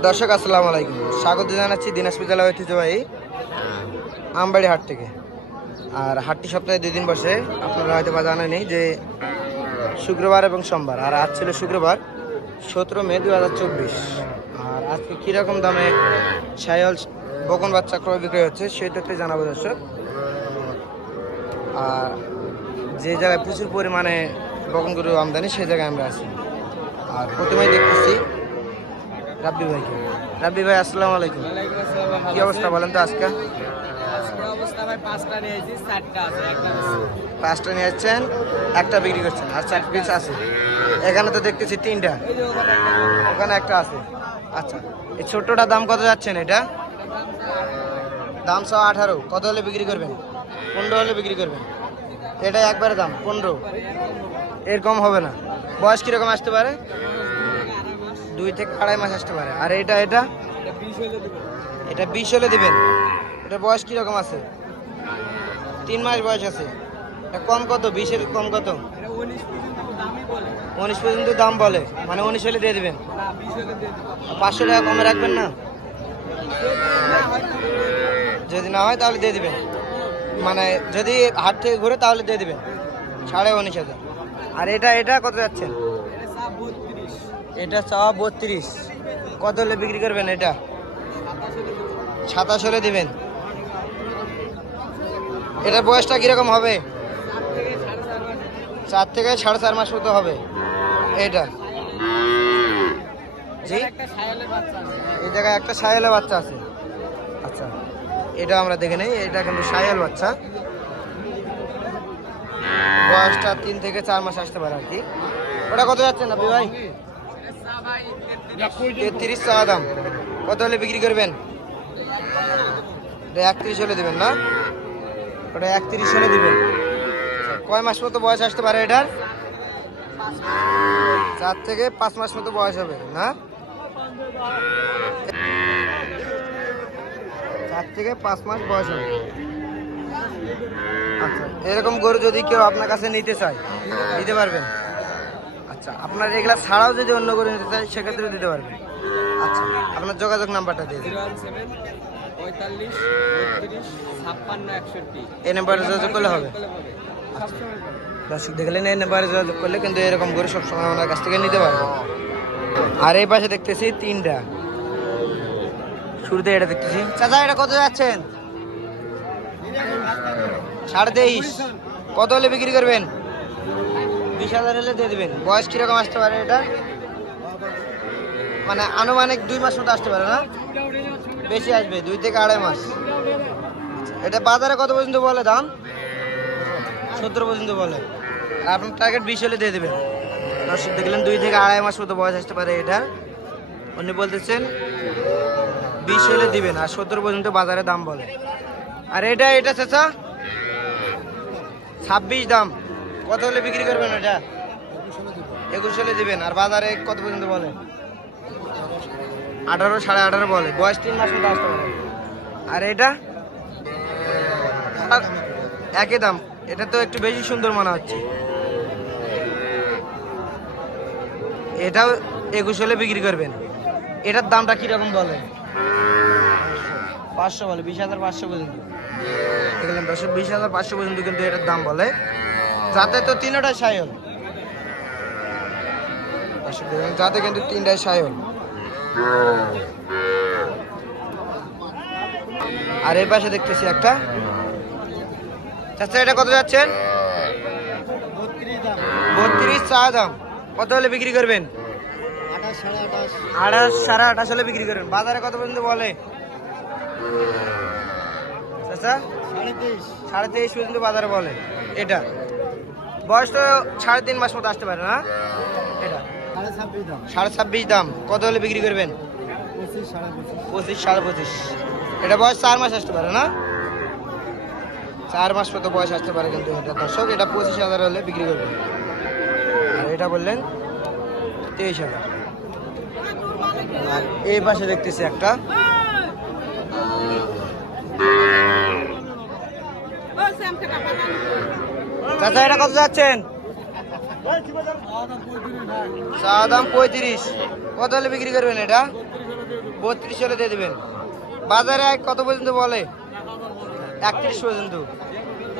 দর্শক, আসসালামু আলাইকুম। স্বাগত জানাচ্ছি দিনাজপুর জেলা ঐতিহ্যবাহী আমবাড়ি হাট থেকে। আর হাটটি সপ্তাহে দুই দিন বসে, আপনারা হয়তো বা জানেনি যে শুক্রবার এবং সোমবার, আর আজ ছিল শুক্রবার সতেরো মে দু হাজার চব্বিশ। আর আজকে কীরকম দামে সায়ল বকন বাচ্চা ক্রয় বিক্রয় হচ্ছে সেটাতে জানাব দর্শক। আর যে জায়গায় প্রচুর পরিমাণে বকন গরু আমদানি, সেই জায়গায় আমরা আছি। আর প্রথমেই দেখতেছি রাব্বি ভাইকে রাব্বি ভাই আসসালামু আলাইকুম। কি অবস্থা বলেন তো আজকে? ভাই পাঁচটা নিয়ে যাচ্ছেন একটা বিক্রি করছেন আর চার পিস আছে। এখানে তো দেখতেছি তিনটা। ওখানে একটা আছে। আচ্ছা এই ছোট্টটার দাম কত যাচ্ছেন এটা? দাম সহ আঠারো কত হলে বিক্রি করবেন? পনেরো হলে বিক্রি করবেন। এটা একবারে দাম পনেরো। এরকম হবে না। বয়স কীরকম আসতে পারে? দুই থেকে আড়াই মাস আসতে পারে। আর এটা এটা? এটা বিশ হলে দিবেন। এটা বয়স কীরকম আছে? তিন মাস বয়স আছে। এটা কম কত? বিশের কম কত? উনিশ পর্যন্ত দাম বলে। মানে উনিশ হলে দিয়ে দেবেন। পাঁচশো টাকা কমে রাখবেন না। যদি না হয় তাহলে দিয়ে দেবেন। মানে যদি হাট থেকে ঘুরে তাহলে দিয়ে দেবেন। সাড়ে উনিশ হাজার। আর এটা এটা কত যাচ্ছেন এটা চাওয়া বত্রিশ। কত হলে বিক্রি করবেন এটা? সাতাশ হলে দেবেন। এটার বয়সটা কীরকম হবে? চার থেকে সাড়ে চার মাস মতো হবে। এটা। জি? এই জায়গায় একটা সায়ালের বাচ্চা আছে। আচ্ছা এটা আমরা দেখে নেই। এটা কিন্তু সায়াল বাচ্চা। বয়সটা তিন থেকে চার মাস আসতে পারে আর কি। ওটা কত যাচ্ছে না ভাই? তেত্রিশ। টাকা দাম। কত হলে বিক্রি করবেন? এটা একত্রিশ হলে দেবেন না? ওটা একত্রিশ হলে দিবেন। কয় মাস মতো বয়স আসতে পারে এটার? চার থেকে পাঁচ মাস মতো বয়স হবে, না? চার থেকে পাঁচ মাস বয়স হবে। আচ্ছা এরকম গরু যদি কেউ আপনার কাছে নিতে চায়, নিতে পারবেন? আচ্ছা আপনার এগুলা ছাড়াও যদি অন্য করে নিতে চায় সেক্ষেত্রেও দিতে পারবেন। আচ্ছা আপনার যোগাযোগ নাম্বারটা দিয়ে দিন। এই নাম্বারে যোগাযোগ করলে হবে? পাবে। দর্শক দেখলেন এই নাম্বারে যোগাযোগ করলে কিন্তু এরকম গরু সবসময় ওনার কাছ থেকে নিতে পারবেন। আর এই পাশে দেখতেছি তিনটা। শুরুতে এটা দেখতেছি। চাচা এটা কত যাচ্ছেন? সাড়ে তেইশ। কত হলে বিক্রি করবেন? বিশ হাজার হলে দিয়ে দেবেন। বয়স কীরকম আসতে পারে এটা? মানে আনুমানিক দুই মাস মতো আসতে পারে না? বেশি আসবে, দুই থেকে আড়াই মাস। এটা বাজারে কত পর্যন্ত বলে দাম? সত্তর পর্যন্ত বলে। আপনার টার্গেট বিশ হলে দিয়ে দেবেন। দর্শক, দেখলেন দুই থেকে আড়াই মাস মতো বয়স আসতে পারে এটা। উনি বলতেছেন, বিশ হলে দিবেন, আর সত্তর পর্যন্ত বাজারে দাম বলে। আর এটা এটা চাচা? ছাব্বিশ দাম। কত হলে বিক্রি করবেন এটা একুশ হলে দিবেন, আর বাজারে কত পর্যন্ত বলে? আঠারো সাড়ে আঠারো বলে, বয়স তিন মাস মতো আসতে পারে। আর এটা? একই দাম, এটা তো একটু বেশি সুন্দর মনে হচ্ছে। এটাও একুশ হলে বিক্রি করবেন। এটার দামটা কীরকম বলে? পাঁচশো বলে, বিশ হাজার পাঁচশো পর্যন্ত। দেখলাম দশ, বিশ হাজার পাঁচশো পর্যন্ত কিন্তু এটার দাম বলে। যাতে তো তিনটাই দেখলেন যাতে কিন্তু তিনটাই সায়ল আর এই পাশে দেখতেছি একটা। চাচা, এটা কত যাচ্ছেন? বত্রিশ চা দাম। কত হলে বিক্রি করবেন? আঠাশ সাড়ে আঠাশ হলে বিক্রি করবেন। বাজারে কত পর্যন্ত বলে? চাচা? সাড়ে তেইশ পর্যন্ত বাজারে বলে। এটা? বয়স তো সাড়ে তিন মাস মতো আসতে পারে না এটা সাড়ে ছাব্বিশ দাম কত হলে বিক্রি করবেন পঁচিশ সাড়ে পঁচিশ এটা বয়স চার মাস আসতে পারে না চার মাস মতো বয়স আসতে পারে কিন্তু এটা দর্শক এটা পঁচিশ হাজার হলে বিক্রি করবেন আর এটা বললেন তেইশ হাজার আর এই পাশে দেখতেছি একটা চাচা, এটা কত যাচ্ছেন? চা দাম পঁয়ত্রিশ। কত হলে বিক্রি করবেন এটা? বত্রিশ হলে দিয়ে দেবেন। বাজারে কত পর্যন্ত বলে? একত্রিশ পর্যন্ত।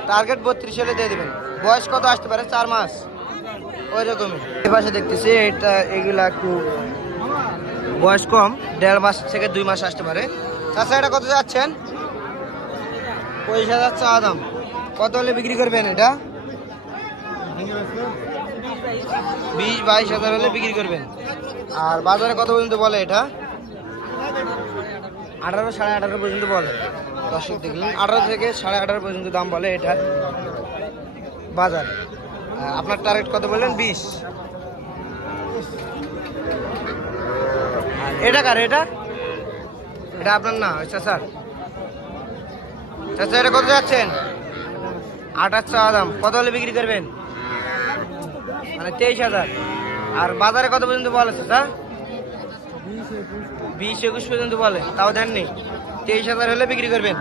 টার্গেট বত্রিশ হলে দিয়ে দেবেন। বয়স কত আসতে পারে? চার মাস। ওই রকমই। এ পাশে দেখতেছি, এটা, এগুলা একটু বয়স কম। দেড় মাস থেকে দুই মাস আসতে পারে। চাষা এটা কত যাচ্ছেন? পঁচিশ হাজার চা দাম কত হলে বিক্রি করবেন এটা? বিশ বাইশ হাজার হলে বিক্রি করবেন। আর বাজারে কত পর্যন্ত বলে এটা? আঠারো সাড়ে আঠারো পর্যন্ত বলে। দর্শক দেখলেন, আঠারো থেকে সাড়ে আঠারো পর্যন্ত দাম বলে এটা বাজার। আপনার টার্গেট কত বললেন? বিশ। এটা কার এটা? এটা আপনার না আচ্ছা স্যার চাচা, এটা কত যাচ্ছেন? আঠাশ টাকা দাম। কত হলে বিক্রি করবেন? মানে তেইশ হাজার। আর বাজারে কত পর্যন্ত বলে চাচা বিশ একুশ পর্যন্ত বলে, তাও দেননি। তেইশ হাজার হলে বিক্রি করবেন।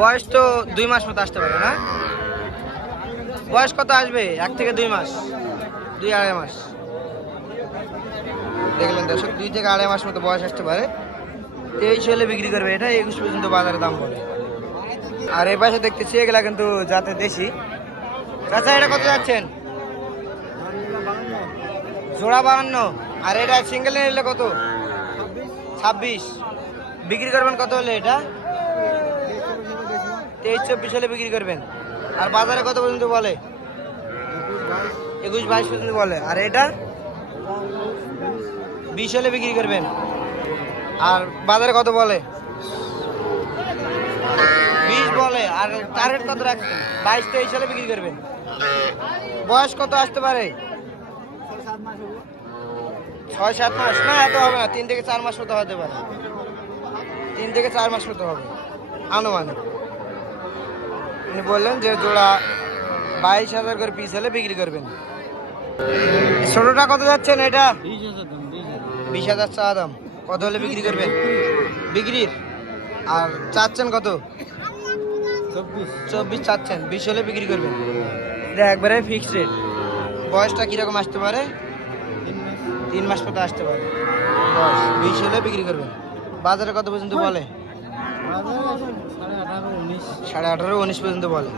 বয়স তো দুই মাস মতো আসতে পারে, না? বয়স কত আসবে? এক থেকে দুই মাস। দুই আড়াই মাস। দেখলেন দর্শক, দুই থেকে আড়াই মাস মতো বয়স আসতে পারে। তেইশ হলে বিক্রি করবে এটা, একুশ পর্যন্ত বাজারে দাম বলে। আর এই পাশে দেখতেছি, এগুলা কিন্তু যাতে দেশি। চাচা, এটা কত যাচ্ছেন? জোড়া বাহান্ন। আর এটা সিঙ্গেল নিলে কত? ছাব্বিশ। বিক্রি করবেন কত হলে এটা? তেইশ চব্বিশ হলে বিক্রি করবেন। আর বাজারে কত পর্যন্ত বলে? একুশ বাইশ পর্যন্ত বলে। আর এটা? বিশ হলে বিক্রি করবেন। আর বাজারে কত বলে? বিশ বলে। আর টার্গেট কত রাখছেন? বাইশ, তেইশ হলে বিক্রি করবেন। বয়স কত আসতে পারে? ছয় সাত মাস। না এত হবে না। তিন থেকে চার মাস মতো হতে পারে। তিন থেকে চার মাস মতো হবে। আনুমানিক। উনি বললেন যে জোড়া বাইশ হাজার করে পিস হলে বিক্রি করবেন। ছোটটা কত যাচ্ছেন এটা? বিশ হাজার চা দাম। কত হলে বিক্রি করবেন? বিক্রির? আর চাচ্ছেন কত? চব্বিশ চাচ্ছেন। বিশ হলে বিক্রি করবেন। এটা একবারে ফিক্সড রেট বয়সটা কীরকম আসতে পারে? তিন মাস। মতো আসতে পারে। বয়স। বিশ হলে বিক্রি করবেন বাজারে কত পর্যন্ত বলে। সাড়ে আঠারো উনিশ পর্যন্ত বলে।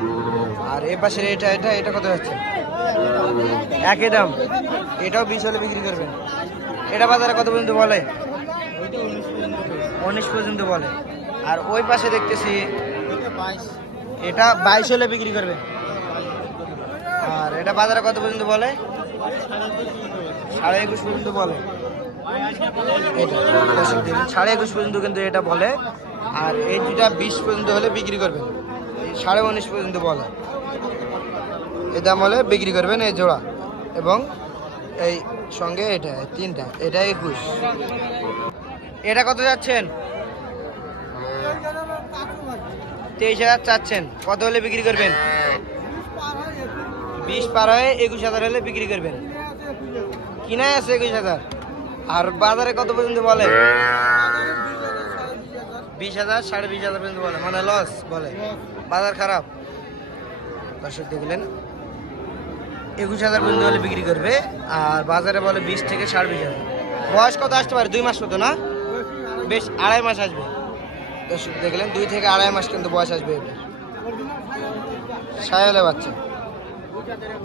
আর এ পাশের এটা এটা এটা কত যাচ্ছে? একই দাম। এটাও বিশ হলে বিক্রি করবেন এটা বাজারে কত পর্যন্ত বলে? উনিশ পর্যন্ত বলে। আর ওই পাশে দেখতেছি এটা বাইশ হলে বিক্রি করবে। আর এটা বাজারে কত পর্যন্ত বলে? সাড়ে একুশ পর্যন্ত বলে। সাড়ে একুশ পর্যন্ত কিন্তু এটা বলে। আর এই দুটা বিশ পর্যন্ত হলে বিক্রি করবেন। সাড়ে উনিশ পর্যন্ত বলে। এই দাম হলে বিক্রি করবেন এই জোড়া। এবং এই সঙ্গে এটা তিনটা, এটা একুশ। এটা কত যাচ্ছেন? তেইশ হাজার চাচ্ছেন। কত হলে বিক্রি করবেন? বিশ পার হয়ে একুশ হাজার হলে বিক্রি করবেন। কিনায় আছে একুশ হাজার। আর বাজারে কত পর্যন্ত বলে? বিশ হাজার, সাড়ে বিশ হাজার পর্যন্ত বলে। মানে লস বলে। বাজার খারাপ। দর্শক দেখলেন, একুশ হাজার পর্যন্ত হলে বিক্রি করবে। আর বাজারে বলে বিশ থেকে সাড়ে বিশ হাজার। বয়স কত আসতে পারে? দুই মাস মতো, না? বেশ, আড়াই মাস আসবে। দর্শক দেখলেন, দুই থেকে আড়াই মাস কিন্তু বয়স আসবে এবার। সায়ালে বাচ্চা। plantearemos.